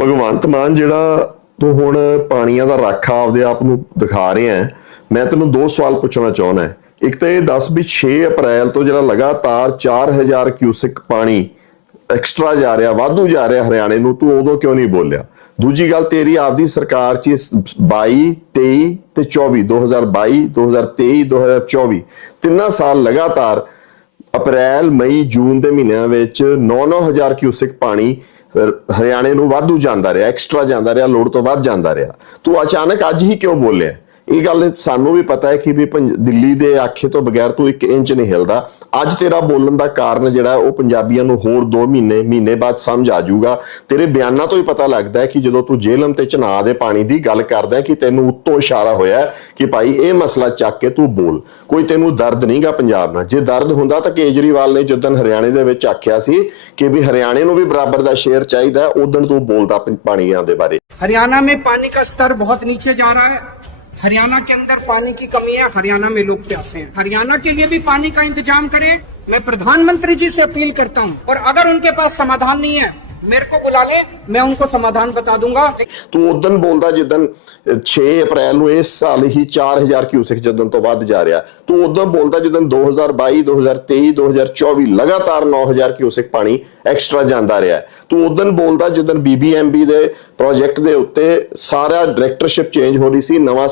ਭਗਵੰਤ ਮਾਨ ਜਿਹੜਾ ਤੂੰ ਹੁਣ ਪਾਣੀਆਂ ਦਾ ਰਾਖਾ ਆਪਦੇ ਆਪ ਨੂੰ ਦਿਖਾ ਰਿਹਾ ਹੈ ਮੈਂ ਤੈਨੂੰ ਦੋ ਸਵਾਲ ਪੁੱਛਣਾ ਚਾਹੁੰਦਾ ਇੱਕ ਤਾਂ ਇਹ ਦੱਸ ਵੀ 6 ਅਪ੍ਰੈਲ ਤੋਂ ਜਿਹੜਾ ਲਗਾਤਾਰ 4000 ਕਿਊਸਿਕ ਪਾਣੀ ਐਕਸਟਰਾ ਜਾ ਰਿਹਾ ਵਾਧੂ ਜਾ ਰਿਹਾ ਹਰਿਆਣੇ ਨੂੰ ਤੂੰ ਉਦੋਂ ਕਿਉਂ ਨਹੀਂ ਬੋਲਿਆ ਦੂਜੀ ਗੱਲ ਤੇਰੀ ਆਪਦੀ ਸਰਕਾਰ ਚ 22 23 ਤੇ 24 2022 2023 2024 ਤਿੰਨਾਂ ਸਾਲ ਲਗਾਤਾਰ ਅਪ੍ਰੈਲ ਮਈ ਜੂਨ ਦੇ ਮਹੀਨਿਆਂ ਵਿੱਚ 9-9000 ਕਿਊਸਿਕ ਪਾਣੀ ਹਰਿਆਣੇ ਨੂੰ ਵਾਧੂ ਜਾਂਦਾ ਰਿਹਾ ਐਕਸਟਰਾ ਜਾਂਦਾ ਰਿਹਾ ਲੋੜ ਤੋਂ ਵੱਧ ਜਾਂਦਾ ਰਿਹਾ ਤੂੰ ਅਚਾਨਕ ਅੱਜ ਹੀ ਕਿਉਂ ਬੋਲਿਆ ਇਹ ਗੱਲ ਸਾਨੂੰ ਵੀ ਪਤਾ ਹੈ ਕਿ ਵੀ ਦਿੱਲੀ ਦੇ ਆਖੇ ਤੋਂ ਬਗੈਰ ਤੂੰ 1 ਇੰਚ ਨਹੀਂ ਹਿਲਦਾ ਅੱਜ ਤੇਰਾ ਬੋਲਣ ਦਾ ਕਾਰਨ ਜਿਹੜਾ ਉਹ ਪੰਜਾਬੀਆਂ ਨੂੰ ਹੋਰ 2 ਮਹੀਨੇ ਮਹੀਨੇ ਬਾਅਦ ਸਮਝ ਆ ਜਾਊਗਾ ਤੇਰੇ ਬਿਆਨਾਂ ਤੋਂ ਹੀ ਪਤਾ ਲੱਗਦਾ ਹੈ ਕਿ ਜਦੋਂ ਤੂੰ ਜੇਲਮ ਤੇ ਚਨਾਹ ਦੇ ਪਾਣੀ ਦੀ ਗੱਲ ਕਰਦਾ ਕਿ ਤੈਨੂੰ ਉੱਤੋਂ ਇਸ਼ਾਰਾ ਹੋਇਆ ਕਿ ਭਾਈ ਇਹ ਮਸਲਾ ਚੱਕ ਕੇ ਤੂੰ ਬੋਲ ਕੋਈ ਤੈਨੂੰ ਦਰਦ ਨਹੀਂਗਾ ਪੰਜਾਬ ਨਾਲ ਜੇ ਦਰਦ ਹੁੰਦਾ ਤਾਂ ਕੇਜਰੀਵਾਲ ਨੇ ਜਦੋਂ ਹਰਿਆਣੇ ਦੇ ਵਿੱਚ ਆਖਿਆ ਸੀ ਕਿ ਵੀ ਹਰਿਆਣੇ ਨੂੰ ਵੀ ਬਰਾਬਰ ਦਾ ਸ਼ੇਅਰ ਚਾਹੀਦਾ ਉਦੋਂ ਤੂੰ ਬੋਲਦਾ ਪਾਣੀਆਂ ਦੇ ਬਾਰੇ ਹਰਿਆਣਾ ਮੇ ਪਾਣੀ ਦਾ ਸਤਰ ਬਹੁਤ ਨੀਚੇ ਜਾ ਰਹਾ ਹੈ हरियाणा के अंदर पानी की कमी है हरियाणा में लोग प्यासे हैं हरियाणा के लिए भी पानी का इंतजाम करें मैं प्रधानमंत्री जी से अपील करता हूं और अगर उनके पास समाधान नहीं है मेरे को बुला ले मैं उनको समाधान बता दूंगा ਤੂੰ ਉਦੋਂ ਬੋਲਦਾ ਜਿੱਦਨ 6 ਅਪ੍ਰੈਲ ਨੂੰ ਇਸ ਸਾਲ ਹੀ 4000 ਕਿਊਸਿਕ ਜਦੋਂ ਤੋਂ ਵੱਧ ਜਾ ਰਿਹਾ ਤੂੰ ਉਦੋਂ ਬੋਲਦਾ ਜਦੋਂ 2022 2023 2024 ਲਗਾਤਾਰ 9000 ਕਿਊਸਿਕ ਪਾਣੀ ਐਕਸਟਰਾ ਜਾਂਦਾ ਰਿਹਾ ਤੂੰ ਉਦੋਂ ਬੋਲਦਾ ਜਦੋਂ ਬੀਬੀਐਮਬੀ ਦੇ ਪ੍ਰੋਜੈਕਟ ਦੇ ਉੱਤੇ ਸਾਰਾ ਡਾਇਰੈਕਟਰਸ਼ਿਪ ਚੇਂਜ ਹੋ ਰਹੀ ਸੀ ਨਵਾਂ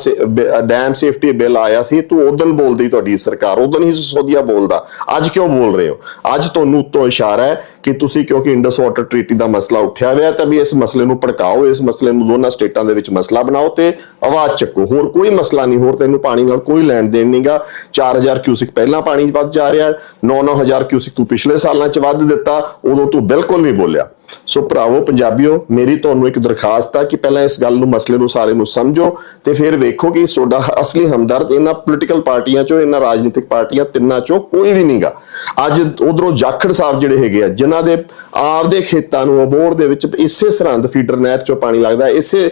ਡੈਮ ਸੇਫਟੀ ਬਿੱਲ ਆਇਆ ਸੀ ਤੂੰ ਉਦੋਂ ਬੋਲਦੀ ਤੁਹਾਡੀ ਸਰਕਾਰ ਉਦੋਂ ਹੀ ਸੋਦੀਆ ਬੋਲਦਾ ਅੱਜ ਕਿਉਂ ਬੋਲ ਰਹੇ ਹੋ ਅੱਜ ਤੁਹਾਨੂੰ ਉਤੋਂ ਇਸ਼ਾਰਾ ਹੈ ਕਿ ਤੁਸੀਂ ਕਿਉਂਕਿ ਇੰਡਸ ਵਾਟਰ ਟ੍ਰੀਟੀ ਦਾ ਮਸਲਾ ਉੱਠਿਆ ਹੋਇਆ ਤਾਂ ਵੀ ਇਸ ਮਸਲੇ ਨੂੰ ਭੜਕਾਓ ਇਸ ਮਸਲੇ ਨੂੰ ਦੋਨਾਂ ਸਟੇਟਾਂ ਦੇ ਵਿੱਚ ਮਸਲਾ ਬਣਾਓ ਤੇ ਆਵਾਜ਼ ਚੱਕੋ ਹੋਰ ਕੋਈ ਮਸਲਾ ਨਹੀਂ ਹੋਰ ਤੈਨੂੰ ਪਾਣੀ ਨਾਲ ਕੋਈ ਲੈਣ ਦੇਣ ਨਹੀਂਗਾ 4000 ਕਿਊਸਿਕ ਪਹਿਲਾਂ ਪਾਣੀ ਵੱਧ ਜਾ ਰਿਹਾ 9-9000 ਕਿਊਸਿਕ ਤੂੰ ਪਿਛਲੇ ਸਾਲਾਂ ਚ ਵੱਧ ਦਿੱਤਾ ਉਦੋਂ ਤੂੰ ਬਿਲਕੁਲ ਨਹੀਂ ਬੋਲਿਆ ਸੋ ਭਰਾਵੋ ਪੰਜਾਬੀਓ ਮੇਰੀ ਤੁਹਾਨੂੰ ਇੱਕ ਦਰਖਾਸਤ ਆ ਕਿ ਪਹਿਲਾਂ ਇਸ ਗੱਲ ਨੂੰ ਮਸਲੇ ਨੂੰ ਸਾਰੇ ਨੂੰ ਸਮਝੋ ਤੇ ਫਿਰ ਵੇਖੋ ਕਿ ਤੁਹਾਡਾ ਅਸਲੀ ਹਮਦਰਦ ਇਹਨਾਂ ਪੋਲੀਟੀਕਲ ਪਾਰਟੀਆਂ ਚੋਂ ਇਹਨਾਂ ਰਾਜਨੀਤਿਕ ਪਾਰਟੀਆਂ ਤਿੰਨਾਂ ਚੋਂ ਕੋਈ ਵੀ ਨਹੀਂਗਾ ਅੱਜ ਉਧਰੋਂ ਜਾਖੜ ਸਾਹਿਬ ਜਿਹੜੇ ਹੈਗੇ ਆ ਜਿਨ੍ਹਾਂ ਦੇ ਆਪਦੇ ਖੇਤਾਂ ਨੂੰ ਅਬੋਰ ਦੇ ਵਿੱਚ ਇਸੇ ਸਰੰਦ ਫੀਡਰ ਨਹਿਰ ਚੋਂ ਪਾਣੀ ਲੱਗਦਾ ਇਸੇ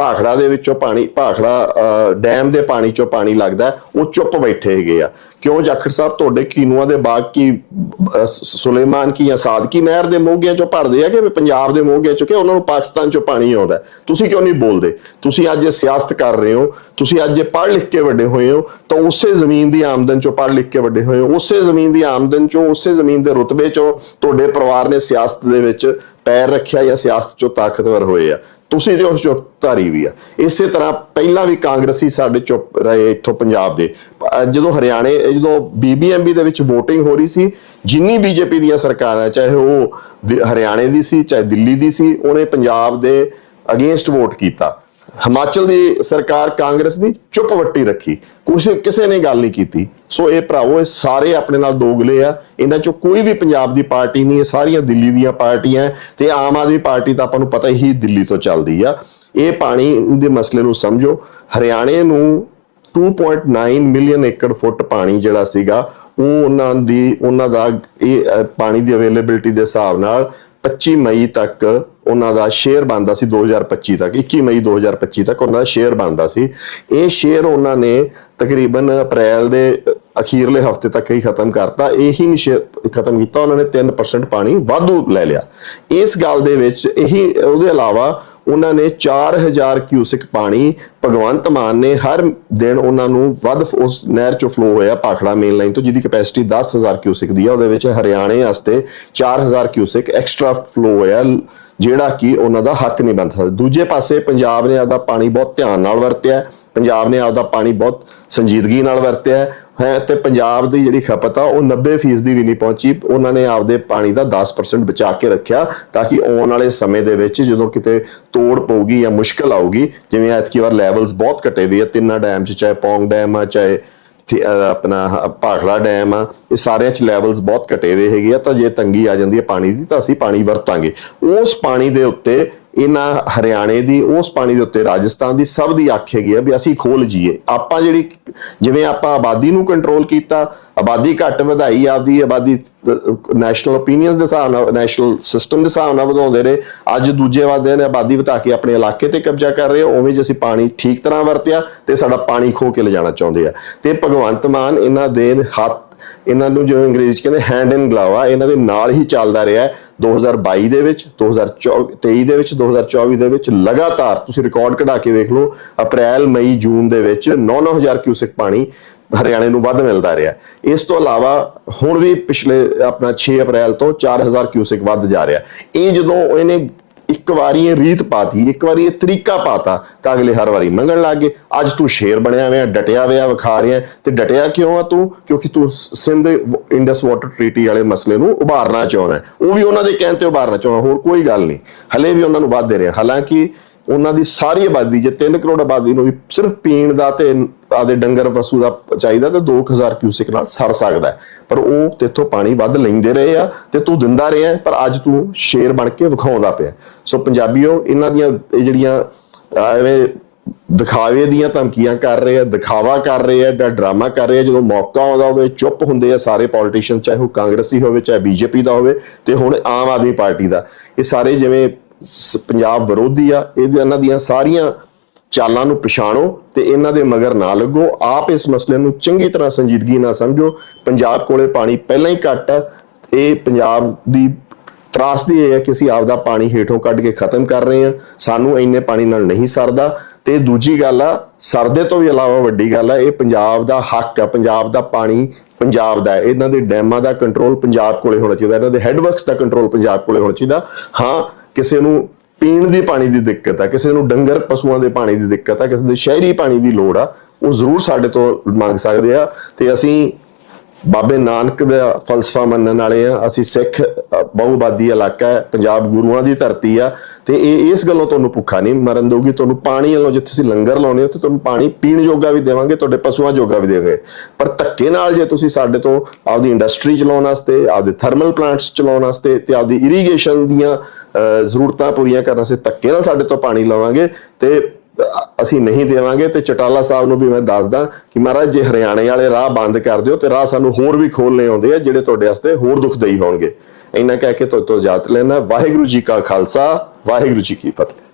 ਭਾਖੜਾ ਦੇ ਵਿੱਚੋਂ ਪਾਣੀ ਭਾਖੜਾ ਡੈਮ ਦੇ ਪਾਣੀ ਚੋਂ ਪਾਣੀ ਲੱਗਦਾ ਉਹ ਚੁੱਪ ਬੈਠੇ ਹੈਗੇ ਆ ਕਿਉਂ ਜਾਖੜ ਸਾਹਿਬ ਤੁਹਾਡੇ ਕੀਨੂਆ ਦੇ ਬਾਗ ਕੀ ਸੁਲੇਮਾਨ ਕੀ ਜਾਂ ਸਾਦਕੀ ਨਹਿਰ ਦੇ ਮੋਗਿਆਂ ਚੋਂ ਭਰਦੇ ਆ ਕਿ ਪੰਜਾਬ ਦੇ ਮੋਗਿਆਂ ਚੋਂ ਕਿ ਉਹਨਾਂ ਨੂੰ ਪਾਕਿਸਤਾਨ ਚੋਂ ਪਾਣੀ ਆਉਂਦਾ ਤੁਸੀਂ ਕਿਉਂ ਨਹੀਂ ਬੋਲਦੇ ਤੁਸੀਂ ਅੱਜ ਇਹ ਸਿਆਸਤ ਕਰ ਰਹੇ ਹੋ ਤੁਸੀਂ ਅੱਜ ਇਹ ਪੜ੍ਹ ਲਿਖ ਕੇ ਵੱਡੇ ਹੋਏ ਹੋ ਤਾਂ ਉਸੇ ਜ਼ਮੀਨ ਦੀ ਆਮਦਨ ਚੋਂ ਪੜ੍ਹ ਲਿਖ ਕੇ ਵੱਡੇ ਹੋਏ ਹੋ ਉਸੇ ਜ਼ਮੀਨ ਦੀ ਆਮਦਨ ਚੋਂ ਉਸੇ ਜ਼ਮੀਨ ਦੇ ਰੁਤਬੇ ਚੋਂ ਤੁਹਾਡੇ ਪਰਿਵਾਰ ਨੇ ਸਿਆਸਤ ਦੇ ਵਿੱਚ ਪੈਰ ਰੱਖਿਆ ਜਾਂ ਸਿਆਸਤ ਚੋਂ ਤਾਕਤਵਰ ਹੋਏ ਆ ਤੁਸੀਂ ਤੇ ਉਸ ਧਾਰੀ ਵੀ ਆ ਇਸੇ ਤਰ੍ਹਾਂ ਪਹਿਲਾਂ ਵੀ ਕਾਂਗਰਸੀ ਸਾਡੇ ਚੁੱਪ ਰਹੇ ਇੱਥੋਂ ਪੰਜਾਬ ਦੇ ਜਦੋਂ ਹਰਿਆਣੇ ਜਦੋਂ ਬੀਬੀਐਮਬੀ ਦੇ ਵਿੱਚ VOTING ਹੋ ਰਹੀ ਸੀ ਜਿੰਨੀ ਬੀਜੇਪੀ ਦੀਆਂ ਸਰਕਾਰਾਂ ਚਾਹੇ ਉਹ ਹਰਿਆਣੇ ਦੀ ਸੀ ਚਾਹੇ ਦਿੱਲੀ ਦੀ ਸੀ ਉਹਨੇ ਪੰਜਾਬ ਦੇ ਅਗੇਂਸਟ ਵੋਟ ਕੀਤਾ ਹਿਮਾਚਲ ਦੀ ਸਰਕਾਰ ਕਾਂਗਰਸ ਦੀ ਚੁੱਪ ਵੱਟੀ ਰੱਖੀ ਕਿਸੇ ਕਿਸੇ ਨੇ ਗੱਲ ਨਹੀਂ ਕੀਤੀ ਸੋ ਇਹ ਭਰਾਵੋ ਇਹ ਸਾਰੇ ਆਪਣੇ ਨਾਲ ਦੋਗਲੇ ਆ ਇਹਨਾਂ ਚੋਂ ਕੋਈ ਵੀ ਪੰਜਾਬ ਦੀ ਪਾਰਟੀ ਨਹੀਂ ਇਹ ਸਾਰੀਆਂ ਦਿੱਲੀ ਦੀਆਂ ਪਾਰਟੀਆਂ ਤੇ ਆਮ ਆਦਮੀ ਪਾਰਟੀ ਤਾਂ ਆਪਾਂ ਨੂੰ ਪਤਾ ਹੀ ਦਿੱਲੀ ਤੋਂ ਚੱਲਦੀ ਆ ਇਹ ਪਾਣੀ ਦੇ ਮਸਲੇ ਨੂੰ ਸਮਝੋ ਹਰਿਆਣੇ ਨੂੰ 2.9 ਮਿਲੀਅਨ ਏਕੜ ਫੁੱਟ ਪਾਣੀ ਜਿਹੜਾ ਸੀਗਾ ਉਹ ਉਹਨਾਂ ਦੀ ਉਹਨਾਂ ਦਾ ਇਹ ਪਾਣੀ ਦੀ ਅਵੇਲੇਬਿਲਟੀ ਦੇ ਹਿਸਾਬ ਨਾਲ 25 ਮਈ ਤੱਕ ਉਹਨਾਂ ਦਾ ਸ਼ੇਅਰ ਬਣਦਾ ਸੀ 2025 ਤੱਕ 21 ਮਈ 2025 ਤੱਕ ਉਹਨਾਂ ਦਾ ਸ਼ੇਅਰ ਬਣਦਾ ਸੀ ਇਹ ਸ਼ੇਅਰ ਉਹਨਾਂ ਨੇ ਤਕਰੀਬਨ ਅਪ੍ਰੈਲ ਦੇ ਅਖੀਰਲੇ ਹਫਤੇ ਤੱਕ ਹੀ ਖਤਮ ਕਰਤਾ ਇਹੀ ਨਿਸ਼ੇਪ ਖਤਮ ਕੀਤਾ ਉਹਨਾਂ ਨੇ 3% ਪਾਣੀ ਵਾਧੂ ਲੈ ਲਿਆ ਇਸ ਗੱਲ ਦੇ ਵਿੱਚ ਇਹੀ ਉਹਦੇ ਇਲਾਵਾ ਉਹਨਾਂ ਨੇ 4000 ਕਿਊਸਿਕ ਪਾਣੀ ਭਗਵੰਤ ਮਾਨ ਨੇ ਹਰ ਦਿਨ ਉਹਨਾਂ ਨੂੰ ਵੱਧ ਉਸ ਨਹਿਰ ਚੋਂ ਫਲੋ ਹੋਇਆ ਪਾਖੜਾ ਮੇਨ ਲਾਈਨ ਤੋਂ ਜਿਹਦੀ ਕਪੈਸਿਟੀ 10000 ਕਿਊਸਿਕ ਦੀ ਆ ਉਹਦੇ ਵਿੱਚ ਹਰਿਆਣੇ ਵਾਸਤੇ 4000 ਕਿਊਸਿਕ ਐਕਸਟਰਾ ਫਲੋ ਹੋਇਆ ਜਿਹੜਾ ਕਿ ਉਹਨਾਂ ਦਾ ਹੱਕ ਨਹੀਂ ਬਣ ਸਕਦਾ ਦੂਜੇ ਪਾਸੇ ਪੰਜਾਬ ਨੇ ਆਪਦਾ ਪਾਣੀ ਬਹੁਤ ਧਿਆਨ ਨਾਲ ਵਰਤਿਆ ਪੰਜਾਬ ਨੇ ਆਪਦਾ ਪਾਣੀ ਬਹੁਤ ਸੰਜੀਦਗੀ ਨਾਲ ਵਰਤਿਆ ਹੈ ਤੇ ਪੰਜਾਬ ਦੀ ਜਿਹੜੀ ਖਪਤ ਆ ਉਹ 90% ਦੀ ਵੀ ਨਹੀਂ ਪਹੁੰਚੀ ਉਹਨਾਂ ਨੇ ਆਪਦੇ ਪਾਣੀ ਦਾ 10% ਬਚਾ ਕੇ ਰੱਖਿਆ ਤਾਂ ਕਿ ਆਉਣ ਵਾਲੇ ਸਮੇਂ ਦੇ ਵਿੱਚ ਜਦੋਂ ਕਿਤੇ ਤੋੜ ਪਊਗੀ ਜਾਂ ਮੁਸ਼ਕਲ ਆਊਗੀ ਜਿਵੇਂ ਐਤਕੀ ਵਾਰ ਲੈਵਲਸ ਬਹੁਤ ਘਟੇ ਵੀ ਆ ਤਿੰਨਾ ਡੈਮ 'ਚ ਚਾਹੇ ਪੌਂਗ ਡੈਮ ਆ ਚਾਹੇ ਆਪਣਾ ਭਾਖੜਾ ਡੈਮ ਆ ਇਹ ਸਾਰਿਆਂ 'ਚ ਲੈਵਲਸ ਬਹੁਤ ਘਟੇ ਹੋਏ ਹੈਗੇ ਆ ਤਾਂ ਜੇ ਤੰਗੀ ਆ ਜਾਂਦੀ ਹੈ ਪਾਣੀ ਦੀ ਤਾਂ ਅਸੀਂ ਪਾਣੀ ਵਰਤਾਂਗੇ ਉਸ ਪਾਣੀ ਦੇ ਉੱਤੇ ਇਹਨਾਂ ਹਰਿਆਣੇ ਦੀ ਉਸ ਪਾਣੀ ਦੇ ਉੱਤੇ ਰਾਜਸਥਾਨ ਦੀ ਸਭ ਦੀ ਆਖੇ ਗਈ ਆ ਵੀ ਅਸੀਂ ਖੋਲ ਜੀਏ ਆਪਾਂ ਜਿਹੜੀ ਜਿਵੇਂ ਆਪਾਂ ਆਬਾਦੀ ਨੂੰ ਕੰਟਰੋਲ ਕੀਤਾ ਆਬਾਦੀ ਘੱਟ ਵਧਾਈ ਆਪਦੀ ਆਬਾਦੀ ਨੈਸ਼ਨਲ ਓਪੀਨੀਅਨਸ ਦੇ ਹਿਸਾਬ ਨਾਲ ਨੈਸ਼ਨਲ ਸਿਸਟਮ ਦੇ ਹਿਸਾਬ ਨਾਲ ਵਧਾਉਂਦੇ ਰਹੇ ਅੱਜ ਦੂਜੇ ਵਾਦਿਆਂ ਨੇ ਆਬਾਦੀ ਵਧਾ ਕੇ ਆਪਣੇ ਇਲਾਕੇ ਤੇ ਕਬਜ਼ਾ ਕਰ ਰਹੇ ਉਵੇਂ ਜੇ ਅਸੀਂ ਪਾਣੀ ਠੀਕ ਤਰ੍ਹਾਂ ਵਰਤਿਆ ਤੇ ਸਾਡਾ ਪਾਣੀ ਖੋ ਕੇ ਲਿਜਾਣਾ ਚਾਹੁੰਦੇ ਆ ਤੇ ਭਗਵੰਤ ਮਾਨ ਇਹਨਾਂ ਦੇ ਹੱਥ ਇਹਨਾਂ ਨੂੰ ਜੋ ਅੰਗਰੇਜ਼ੀ ਚ ਕਹਿੰਦੇ ਹੈਂਡ ਇਨ ਗਲਾਵ ਆ ਇਹਨਾਂ ਦੇ ਨਾਲ ਹੀ ਚੱਲਦਾ ਰਿਹਾ 2022 ਦੇ ਵਿੱਚ 2023 ਦੇ ਵਿੱਚ 2024 ਦੇ ਵਿੱਚ ਲਗਾਤਾਰ ਤੁਸੀਂ ਰਿਕਾਰਡ ਕਢਾ ਕੇ ਵੇਖ ਲਓ ਅਪ੍ਰੈਲ ਮਈ ਜੂਨ ਦੇ ਵਿੱਚ 9-9000 ਕਿਊਸਿਕ ਪਾਣੀ ਹਰਿਆਣੇ ਨੂੰ ਵੱਧ ਮਿਲਦਾ ਰਿਹਾ ਇਸ ਤੋਂ ਇਲਾਵਾ ਹੁਣ ਵੀ ਪਿਛਲੇ ਆਪਣਾ 6 ਅਪ੍ਰੈਲ ਤੋਂ 4000 ਕਿਊਸਿਕ ਵੱਧ ਜਾ ਰਿਹਾ ਇਹ ਜਦੋਂ ਇਹਨੇ ਇੱਕ ਵਾਰੀ ਇਹ ਰੀਤ ਪਾਤੀ ਇੱਕ ਵਾਰੀ ਇਹ ਤਰੀਕਾ ਪਾਤਾ ਤਾਂ ਅਗਲੇ ਹਰ ਵਾਰੀ ਮੰਗਣ ਲੱਗ ਗਏ ਅੱਜ ਤੂੰ ਸ਼ੇਰ ਬਣਿਆ ਹੋਇਆ ਡਟਿਆ ਹੋਇਆ ਵਿਖਾ ਰਿਹਾ ਤੇ ਡਟਿਆ ਕਿਉਂ ਆ ਤੂੰ ਕਿਉਂਕਿ ਤੂੰ ਸਿੰਧ ਇੰਡਸ ਵਾਟਰ ਟ੍ਰੀਟੀ ਵਾਲੇ ਮਸਲੇ ਨੂੰ ਉਭਾਰਨਾ ਚਾਹੁੰਦਾ ਉਹ ਵੀ ਉਹਨਾਂ ਦੇ ਕਹਿਣ ਤੇ ਉਭਾਰਨਾ ਚਾਹੁੰਦਾ ਹੋਰ ਕੋਈ ਗੱਲ ਨਹੀਂ ਹਲੇ ਵੀ ਉਹਨਾਂ ਨੂੰ ਵਾਅਦੇ ਰਿਹਾ ਹਾਲਾਂਕਿ ਉਹਨਾਂ ਦੀ ਸਾਰੀ ਆਬਾਦੀ ਜੇ 3 ਕਰੋੜ ਆਬਾਦੀ ਨੂੰ ਵੀ ਸਿਰਫ ਪੀਣ ਦਾ ਤੇ ਆਦੇ ਡੰਗਰ ਪਸ਼ੂ ਦਾ ਚਾਹੀਦਾ ਤਾਂ 2000 ਕਿਊਸਿਕ ਨਾਲ ਸਰ ਸਕਦਾ ਪਰ ਉਹ ਤੇਥੋਂ ਪਾਣੀ ਵੱਧ ਲੈਂਦੇ ਰਹੇ ਆ ਤੇ ਤੂੰ ਦਿੰਦਾ ਰਿਹਾ ਪਰ ਅੱਜ ਤੂੰ ਸ਼ੇਰ ਬਣ ਕੇ ਵਿਖਾਉਂਦਾ ਪਿਆ ਸੋ ਪੰਜਾਬੀਓ ਇਹਨਾਂ ਦੀਆਂ ਇਹ ਜਿਹੜੀਆਂ ਐਵੇਂ ਦਿਖਾਵੇ ਦੀਆਂ ਧਮਕੀਆਂ ਕਰ ਰਹੇ ਆ ਦਿਖਾਵਾ ਕਰ ਰਹੇ ਆ ਜਾਂ ਡਰਾਮਾ ਕਰ ਰਹੇ ਆ ਜਦੋਂ ਮੌਕਾ ਆਉਂਦਾ ਉਹਦੇ ਚੁੱਪ ਹੁੰਦੇ ਆ ਸਾਰੇ ਪੋਲੀਟੀਸ਼ੀਅਨ ਚਾਹੇ ਉਹ ਕਾਂਗਰਸੀ ਹੋਵੇ ਚਾਹੇ ਬੀਜੇਪੀ ਦਾ ਹੋਵੇ ਤੇ ਹੁਣ ਆਮ ਆਦਮੀ ਪਾਰਟੀ ਦਾ ਇਹ ਸਾਰੇ ਜਿਵੇਂ ਪੰਜਾਬ ਵਿਰੋਧੀ ਆ ਇਹਨਾਂ ਦੀਆਂ ਸਾਰੀਆਂ ਚਾਲਾਂ ਨੂੰ ਪਛਾਣੋ ਤੇ ਇਹਨਾਂ ਦੇ ਮਗਰ ਨਾ ਲੱਗੋ ਆਪ ਇਸ ਮਸਲੇ ਨੂੰ ਚੰਗੀ ਤਰ੍ਹਾਂ ਸੰਜੀਦਗੀ ਨਾਲ ਸਮਝੋ ਪੰਜਾਬ ਕੋਲੇ ਪਾਣੀ ਪਹਿਲਾਂ ਹੀ ਘੱਟ ਹੈ ਇਹ ਪੰਜਾਬ ਦੀ ਤਰਾਸਦੀ ਹੈ ਕਿ ਅਸੀਂ ਆਪ ਦਾ ਪਾਣੀ ਹੇਠੋਂ ਕੱਢ ਕੇ ਖਤਮ ਕਰ ਰਹੇ ਹਾਂ ਸਾਨੂੰ ਇੰਨੇ ਪਾਣੀ ਨਾਲ ਨਹੀਂ ਸਰਦਾ ਤੇ ਦੂਜੀ ਗੱਲ ਆ ਸਰਦੇ ਤੋਂ ਵੀ ਇਲਾਵਾ ਵੱਡੀ ਗੱਲ ਆ ਇਹ ਪੰਜਾਬ ਦਾ ਹੱਕ ਆ ਪੰਜਾਬ ਦਾ ਪਾਣੀ ਪੰਜਾਬ ਦਾ ਹੈ ਇਹਨਾਂ ਦੇ ਡੈਮਾਂ ਦਾ ਕੰਟਰੋਲ ਪੰਜਾਬ ਕੋਲੇ ਹੋਣਾ ਚਾਹੀਦਾ ਇਹਨਾਂ ਦੇ ਹੈਡਵਰਕਸ ਦਾ ਕੰਟਰੋਲ ਪੰਜਾਬ ਕੋਲੇ ਹੋਣਾ ਚਾਹੀਦਾ ਹਾਂ ਕਿਸੇ ਨੂੰ ਪੀਣ ਦੀ ਪਾਣੀ ਦੀ ਦਿੱਕਤ ਆ ਕਿਸੇ ਨੂੰ ਡੰਗਰ ਪਸ਼ੂਆਂ ਦੇ ਪਾਣੀ ਦੀ ਦਿੱਕਤ ਆ ਕਿਸੇ ਦੇ ਸ਼ਹਿਰੀ ਪਾਣੀ ਦੀ ਲੋੜ ਆ ਉਹ ਜ਼ਰੂਰ ਸਾਡੇ ਤੋਂ ਮੰਗ ਸਕਦੇ ਆ ਤੇ ਅਸੀਂ ਬਾਬੇ ਨਾਨਕ ਦਾ ਫਲਸਫਾ ਮੰਨਣ ਵਾਲੇ ਆ ਅਸੀਂ ਸਿੱਖ ਬਹੁਬਾਦੀ ਇਲਾਕਾ ਹੈ ਪੰਜਾਬ ਗੁਰੂਆਂ ਦੀ ਧਰਤੀ ਆ ਤੇ ਇਹ ਇਸ ਗੱਲੋਂ ਤੁਹਾਨੂੰ ਭੁੱਖਾ ਨਹੀਂ ਮਰਨ ਦੋਗੀ ਤੁਹਾਨੂੰ ਪਾਣੀ ਵੱਲੋਂ ਜਿੱਥੇ ਤੁਸੀਂ ਲੰਗਰ ਲਾਉਨੇ ਹੋ ਤੇ ਤੁਹਾਨੂੰ ਪਾਣੀ ਪੀਣ ਜੋਗਾ ਵੀ ਦੇਵਾਂਗੇ ਤੁਹਾਡੇ ਪਸ਼ੂਆਂ ਜੋਗਾ ਵੀ ਦੇਵਾਂਗੇ ਪਰ ਧੱਕੇ ਨਾਲ ਜੇ ਤੁਸੀਂ ਸਾਡੇ ਤੋਂ ਆਪਦੀ ਇੰਡਸਟਰੀ ਚਲਾਉਣ ਵਾਸਤੇ ਆਪਦੇ ਥਰਮਲ ਪਲਾਂਟਸ ਚਲਾਉਣ ਵਾਸਤੇ ਤੇ ਆਪਦੀ ਇਰੀਗੇਸ਼ਨ ਦੀਆਂ ਜ਼ਰੂਰਤਾਂ ਪੂਰੀਆਂ ਕਰਨ ਸੇ ਤੱਕੇ ਨਾਲ ਸਾਡੇ ਤੋਂ ਪਾਣੀ ਲਵਾਂਗੇ ਤੇ ਅਸੀਂ ਨਹੀਂ ਦੇਵਾਂਗੇ ਤੇ ਚਟਾਲਾ ਸਾਹਿਬ ਨੂੰ ਵੀ ਮੈਂ ਦੱਸਦਾ ਕਿ ਮਹਾਰਾਜ ਜੇ ਹਰਿਆਣੇ ਵਾਲੇ ਰਾਹ ਬੰਦ ਕਰ ਦਿਓ ਤੇ ਰਾਹ ਸਾਨੂੰ ਹੋਰ ਵੀ ਖੋਲਨੇ ਆਉਂਦੇ ਆ ਜਿਹੜੇ ਤੁਹਾਡੇ ਵਾਸਤੇ ਹੋਰ ਦੁਖਦਾਈ ਹੋਣਗੇ ਇੰਨਾ ਕਹਿ ਕੇ ਤੋ ਤੋ ਜਾਤ ਲੈਣਾ ਵਾਹਿਗੁਰੂ ਜੀ ਕਾ ਖਾਲਸਾ ਵਾਹਿਗੁਰੂ ਜੀ ਕੀ ਫਤਿਹ